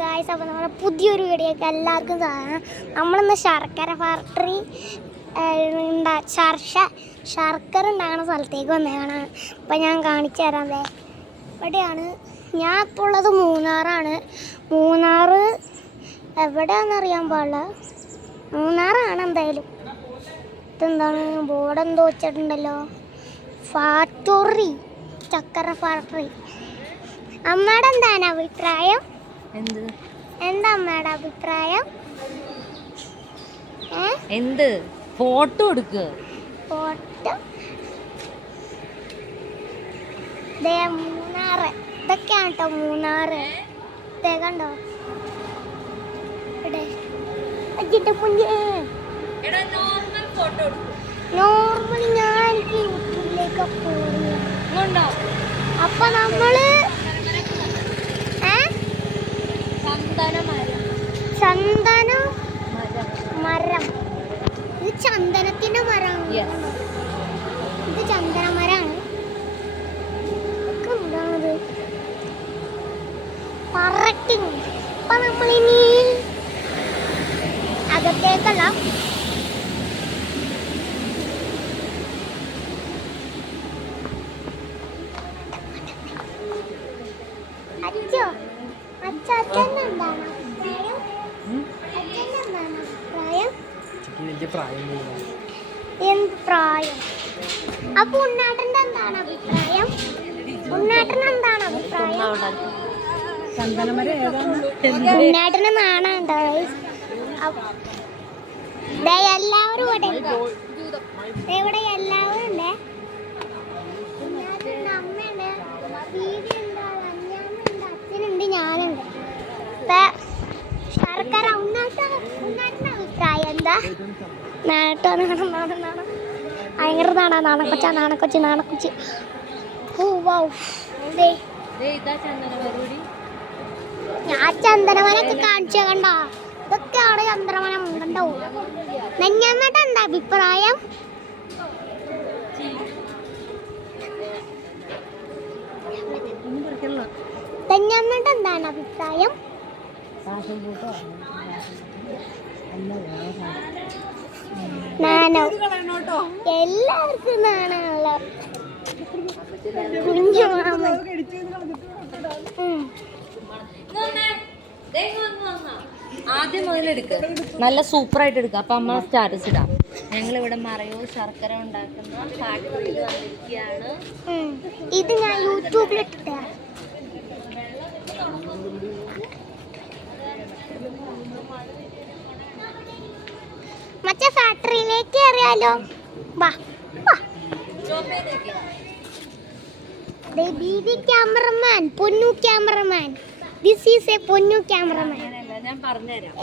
Guys, അപ്പോൾ നമ്മുടെ പുതിയൊരു വീഡിയോക്ക് എല്ലാവർക്കും നമ്മളിന്ന് ശർക്കര ഫാക്ടറി ശർക്കര ഉണ്ടാകുന്ന സ്ഥലത്തേക്ക് വന്നതാണ്. അപ്പോൾ ഞാൻ കാണിച്ചു തരാം. ഇവിടെയാണ് ഞാൻ ഇപ്പോൾ ഉള്ളത്. മൂന്നാറാണ്. മൂന്നാർ എവിടെയാണെന്നറിയാൻ പാടില്ല. മൂന്നാറാണ് എന്തായാലും. ഇതെന്താണ് ബോർഡ് എന്തോ വെച്ചിട്ടുണ്ടല്ലോ, ഫാക്ടറി, ചക്കര ഫാക്ടറി. അമ്മയുടെ എന്താണ് അഭിപ്രായം? എന്താ അമ്മയുടെ അഭിപ്രായം? എന്ത് ഫോട്ടോ എടുക്കുക? ഫോട്ടോ മൂന്നാറ്. ഇതൊക്കെയാണ് കേട്ടോ മൂന്നാറ്. കണ്ടോ ഇവിടെ നോർമലി ഞാൻ യൂട്യൂബിലേക്ക് പോകുന്നു. അപ്പൊ നമ്മള് ചന്ദന മരം. ഇത് ചന്ദനത്തിന്റെ മരമാണ്. ഇത് ചന്ദന മരമാണ്. എന്താണത്? പറക്കിങ്. അപ്പൊ നമ്മളിനി അകത്തേക്കല്ല, അച്ഛൻ എന്താണ് എന്ത് പ്രായം? അപ്പൊ ഉണ്ണാട്ടന്റെ എന്താണ് അഭിപ്രായം? ഉണ്ണാട്ടന് എന്താണ് അഭിപ്രായം? ഉണ്ണാട്ടന് നാണുണ്ടോ? എല്ലാവരും ഇവിടെ എല്ലാവരും ഉണ്ട്. ഉണ്ണാട്ടന്റെ അമ്മയുണ്ട്, ദീദിയുണ്ട്, അഞ്ഞാനുണ്ട്, അച്ഛനുണ്ട്, ഞാനുണ്ട്. ശർക്കര ഉണ്ണാട്ടന്റെ അഭിപ്രായം എന്താ? ഭയങ്കര നാണക്കൊച്ചി. ഞാൻ ചന്ദനമനൊക്കെ കാണിച്ചു കണ്ടോ? ഇതൊക്കെയാണ് ചന്ദനമനം കണ്ടോ? നെഞ്ഞമ്മയുടെ എന്താ അഭിപ്രായം? നെഞ്ഞമ്മയുടെ എന്താണ് അഭിപ്രായം? നാണോ? എല്ലാവർക്കും നാണല്ലോ. കുഞ്ഞു മാമൻ. ആദ്യം മുതലെടുക്ക, നല്ല സൂപ്പറായിട്ട് എടുക്കുക. അപ്പൊ അമ്മ സ്റ്റാറ്റസ് ഇടാം. ഞങ്ങളിവിടെ മറയൂർ ശർക്കര ഉണ്ടാക്കുന്ന ഫാക്ടറിയിൽ വന്നിരിക്കുകയാണ്. ഇത് ഞാൻ യൂട്യൂബിൽ ഇട്ടിട്ടാ. മറ്റേ ഫാക്ടറിയിലേക്ക് അറിയാലോ. വാ ക്യാമറമാൻ, പൊന്നു ക്യാമറമാൻ. ദിസ് ഈസ് എ പൊന്നു ക്യാമറമാൻ. ഞാൻ പറഞ്ഞുതരാം.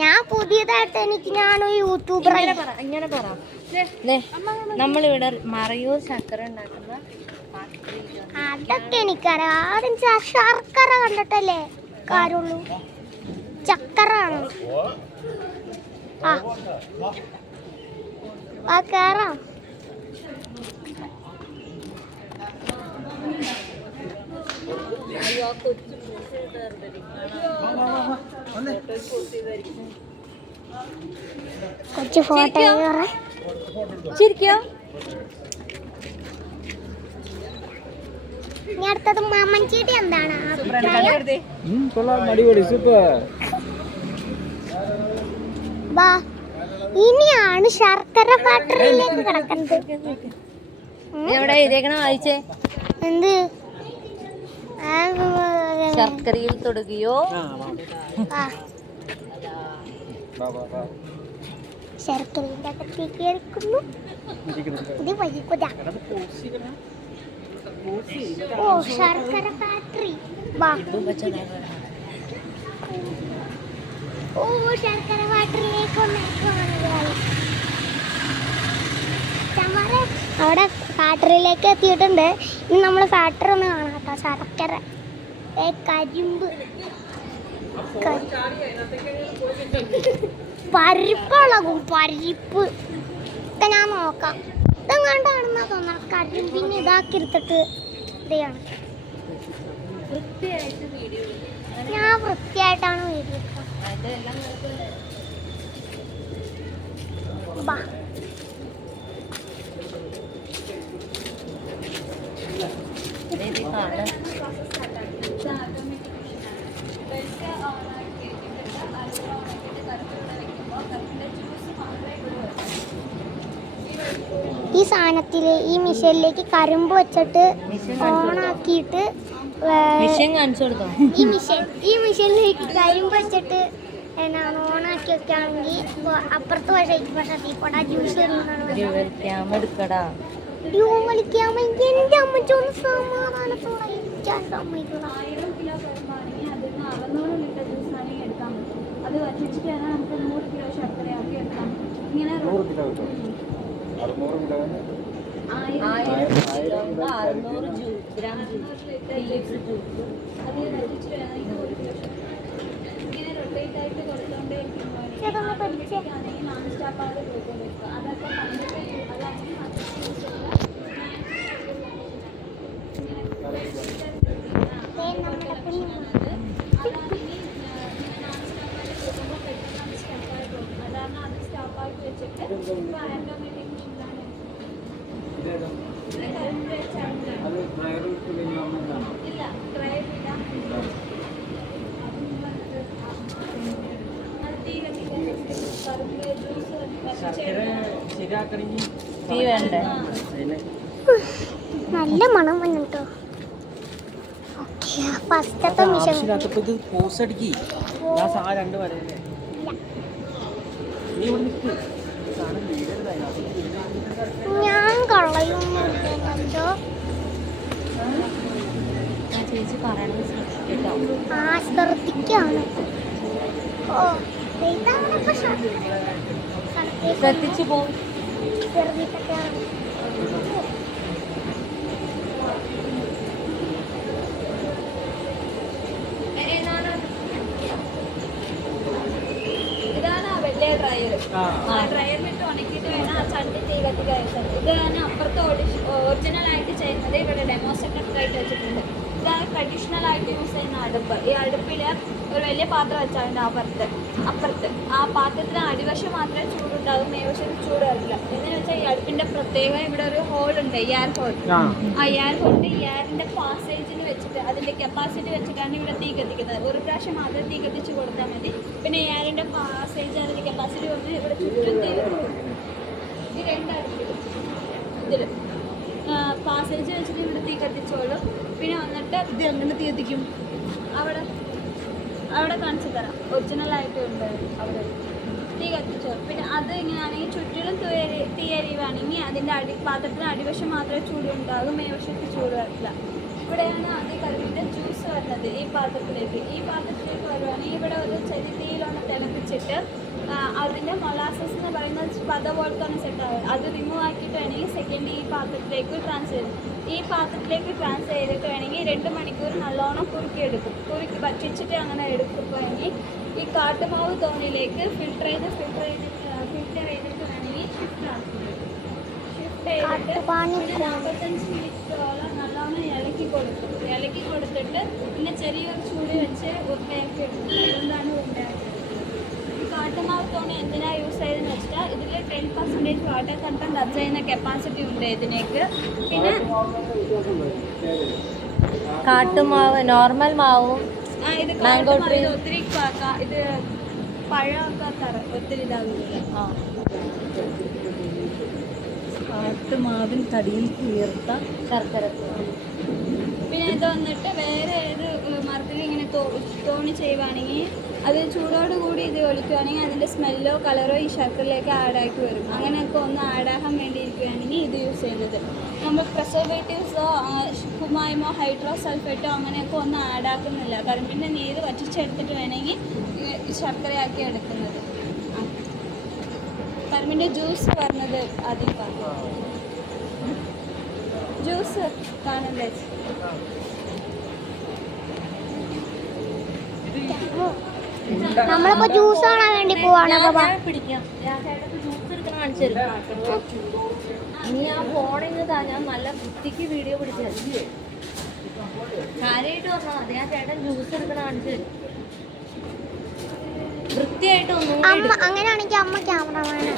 ഞാൻ പുതിയതായിട്ട് ഞാനൊരു യൂട്യൂബർ. ഇങ്ങനെ പറ. നമ്മളിവിടെ മറയൂർ ശർക്കര ഉണ്ടാക്കുന്ന അതൊക്കെ എനിക്കറിയാം. ആദ്യം ശർക്കര കണ്ടിട്ടല്ലേ കാര്യമുള്ളൂ. ചക്കര ആണ്. ആ കേറാം. കൊച്ചു ഫോട്ടോ ചിരിക്കോ? ഇനി അടുത്തത് മാമൻ ചേട്ടി എന്താണ് ഇനിയാണ് ശർക്കര ഫാക്ടറിയിലേക്ക് കിടക്കുന്നത്. വായിച്ചേ. എന്ത്? ശർക്കരയിൽ തൊടുകയോ? ശർക്കരയുടെ അകത്തേക്ക് ഇരിക്കുന്നു. ഇത് വൈകുക. ഓ, ശർക്കര ഫാക്ടറി. ഓ, ശർക്കര ഫാക്ടറിയിലേക്ക് അവിടെ ഫാക്ടറിയിലേക്ക് എത്തിയിട്ടുണ്ട്. ഇനി നമ്മൾ ഫാക്ടറി ഒന്ന് കാണാം കേട്ടോ. ശർക്കര, കരിമ്പ്, പരിപ്പളകും. പരിപ്പ് ഒക്കെ ഞാൻ നോക്കാം. ഇതെങ്ങാണ്ടാണെന്നാ തോന്നണം. കരിമ്പിന് ഇതാക്കി എടുത്തിട്ട് ഇതാണ്. വൃത്തിയായിട്ട് വീഡിയോ ഞാൻ വൃത്തിയായിട്ടാണ് വീഡിയോ അതെല്ലാം നോക്കുന്നത്. ബാ ഈ സാധനത്തില് ഈ മിഷനിലേക്ക് കരിമ്പ് വെച്ചിട്ട് ഓണാക്കിയിട്ട് മിഷൻ കാണിച്ചു കൊടുത്തോ? ഈ മിഷനിലേക്ക് കരിമ്പ് വെച്ചിട്ട് എന്നാണ് ഓണാക്കി വെക്കുകയാണെങ്കിൽ അപ്പുറത്ത് പക്ഷേ തീപ്പൊട ജ്യൂസ് എടുക്കടാ വലിക്കാമെങ്കിൽ എൻ്റെ അമ്മച്ചൊന്ന് സമാധാനത്തോടെ ഇരിക്കാൻ സമ്മതിക്കുക. 1000 കിലോ വരുമ്പോഴാണെങ്കിൽ അതിൽ നിന്ന് 600 ലിറ്റർ ജ്യൂസാണെങ്കിൽ എടുക്കാൻ പറ്റും. അത് വറ്റിച്ചിട്ട് തന്നെ നമുക്ക് 100 കിലോ ശർക്കരയാക്കി എടുക്കാം. ഇങ്ങനെ 100 കിലോ കിട്ടും. 600 കിലോ 600 ഗ്രാം ലിറ്റർ ജ്യൂസ് അത് വറ്റിച്ചിട്ട് വേണമെങ്കിൽ 1 കിലോ ശർക്കര ഇങ്ങനെ റൊട്ടേറ്റ് ആയിട്ട് കൊടുത്തോണ്ടേ ഇരിക്കുമ്പോഴാണെങ്കിൽ നോൺ സ്റ്റോപ്പ് ആയിട്ട് കൊടുക്കാൻ പറ്റും. അതൊക്കെ പണ്ടത്തെ അതാണെങ്കിൽ തീ വേണ്ടേ? നല്ല മണം വന്നിട്ടോ. ഫസ്റ്റത്തെ മിഷൻ ഞാൻ കളയൊന്നുമില്ലോ. ചേച്ചി പറയണത് ശ്രദ്ധിക്കട്ടോ. ശ്രദ്ധിക്കാണ്. ഓ ഇതാണ് ഇപ്പൊ ശ്രദ്ധിച്ചു പോകും. ചെറുതിട്ടൊക്കെയാണ്. ഇതാണ് ആ വലിയ ഡ്രയർ. ആ ഡ്രയറിലിട്ട് ഉണക്കിയിട്ട് വേണം ആ ചണ്ടി തീ കത്തിക്കാൻ. ഇത് തന്നെ അപ്പുറത്ത് ഒറിജിനൽ ആയിട്ട് ചെയ്യുന്നത് ഇവിടെ ഡെമോ സെറ്റപ്പ് ആയിട്ട് വെച്ചിട്ടുണ്ട്. ഇതാണ് ട്രഡീഷണൽ ആയിട്ട് യൂസ് ചെയ്യുന്ന അടുപ്പ്. ഈ അടുപ്പിൽ ഒരു വലിയ പാത്രം വെച്ചാൽ അപ്പുറത്ത് ആ പാത്രത്തിന് അടിവശം മാത്രമേ ചൂടുണ്ടാകും, മേവശത്ത് ചൂട് വരില്ല. എന്ന് വെച്ചാൽ ഈ അടുപ്പിന്റെ പ്രത്യേകം ഇവിടെ ഒരു ഹോൾ ഉണ്ട്, എയർ ഹോൾ. ആ എയർ ഹോളിന്റെ എയറിന്റെ പാസേജിന് വെച്ചിട്ട് അതിന്റെ കപ്പാസിറ്റി വെച്ചിട്ടാണ് ഇവിടെ തീ കത്തിക്കുന്നത്. ഒരു പ്രാവശ്യം മാത്രമേ തീ കത്തിച്ച് കൊടുത്താൽ മതി. പിന്നെ എയറിന്റെ പാസേജ് അതിന്റെ കപ്പാസിറ്റി വന്ന് ഇവിടെ ചുറ്റും തീ ഈ രണ്ടടുപ്പിൽ ഇതിൽ പാസേജ് വെച്ചിട്ട് ഇവിടെ തീ കത്തിച്ചോളും. പിന്നെ വന്നിട്ട് ഇത് എങ്ങനെ തീ കത്തിക്കും അവിടെ കാണിച്ചു തരാം. ഒറിജിനലായിട്ട് ഉണ്ട് അവിടെ തീ കത്തിച്ചോളും. പിന്നെ അത് ഇങ്ങനെയാണെങ്കിൽ ചുറ്റിലും തീ എരിയുവാണെങ്കിൽ അതിൻ്റെ പാത്രത്തിന് അടിവശം മാത്രമേ ചൂട് ഉണ്ടാകും, മേവശത്ത് ചൂട് വരില്ല. ഇവിടെയാണ് അത് കരിമ്പിൻ്റെ ജ്യൂസ് വരുന്നത്. ഈ പാത്രത്തിലേക്ക് വരുവാണെങ്കിൽ ഇവിടെ ഒരു ചെറിയ തീയിലൊന്ന് തിളപ്പിച്ചിട്ട് അതിൻ്റെ മൊളാസസ് എന്ന് പറയുന്ന പത പോലത്താണ് സെറ്റാവുക. അത് റിമൂവ് ആക്കിയിട്ട് വേണമെങ്കിൽ സെക്കൻഡ് ഈ പാത്രത്തിലേക്ക് ട്രാൻസ്ഫർ ചെയ്യും. ഈ പാത്രത്തിലേക്ക് ട്രാൻസ്ഫർ ചെയ്തിട്ട് വേണമെങ്കിൽ 2 മണിക്കൂർ നല്ലോണം കുറുക്കി വറ്റിച്ചിട്ട് അങ്ങനെ എടുക്കുകയാണെങ്കിൽ ഈ കാട്ടുമാവ് തോണിയിലേക്ക് ഫിൽറ്റർ ചെയ്തിട്ട് വേണമെങ്കിൽ ഷിഫ്റ്റ് ആക്കും. ഷിഫ്റ്റ് ചെയ്തിട്ട് 45 മിനിറ്റോളം നല്ലോണം ഇളക്കി കൊടുത്തിട്ട് പിന്നെ ചെറിയൊരു ചൂട് വെച്ച് ഉരുളയാക്കി എടുക്കും. എന്താണ് ഉരുളയാക്കി കാട്ടുമാവ് തോണി എന്തിനാണ് യൂസ് ചെയ്തതെന്ന് വെച്ചാൽ ഇതിൽ 10% വാട്ടർ കണ്ടന്റ് അബ്സർവ് ചെയ്യുന്ന കപ്പാസിറ്റി ഉണ്ട് ഇതിനേക്ക്. പിന്നെ കാട്ടുമാവ് നോർമൽ മാവും ഇത് ഒത്തിരി ഇത് പഴമൊക്കെ ഒത്തിരി ഇതാവില്ല. കാട്ടുമാവിൻ തടിയിൽ ഉയർത്ത ശർക്കര. പിന്നെ ഇത് വന്നിട്ട് വേറെ ഏത് മരത്തിൽ ഇങ്ങനെ തോണി ചെയ്യുവാണെങ്കിൽ അത് ചൂടോടുകൂടി ഇത് ഒഴിക്കുകയാണെങ്കിൽ അതിൻ്റെ സ്മെല്ലോ കളറോ ഈ ശർക്കരയിലേക്ക് ആഡായിട്ട് വരും. അങ്ങനെയൊക്കെ ഒന്ന് ആഡാകാൻ വേണ്ടി ഇരിക്കുകയാണെങ്കിൽ ഇത് യൂസ് ചെയ്യുന്നത്. നമ്മൾ പ്രിസർവേറ്റീവ്സോ കുമായമോ ഹൈഡ്രോ സൾഫേറ്റോ അങ്ങനെയൊക്കെ ഒന്നും ആഡാക്കുന്നില്ല. കരിമ്പിൻ്റെ നീര് വറ്റിച്ചെടുത്തിട്ട് വേണമെങ്കിൽ ശർക്കരയാക്കി എടുക്കുന്നത്. കരിമ്പിൻ്റെ ജ്യൂസ് വരുന്നത് ആദ്യം കാണും. ജ്യൂസ് കാണണ്ടേ? നമ്മളിപ്പോ ജ്യൂസ് കാണാൻ വേണ്ടി പോവാണ്. പിടിക്കാം ജ്യൂസ് എടുക്കണം കാണിച്ചു തരും. ഇനി ഞാൻ ഫോണിൽ ഞാൻ നല്ല വൃത്തിക്ക് വീഡിയോ പിടിച്ചത്. കാര്യമായിട്ട് പറഞ്ഞാൽ മതി. ആ ചേട്ടൻ ജ്യൂസ് എടുക്കണ കാണിച്ചു തരും. വൃത്തിയായിട്ട് ഒന്നും കൂടി അമ്മ അങ്ങനെയാണെങ്കിൽ അമ്മ ക്യാമറമാനാണ്.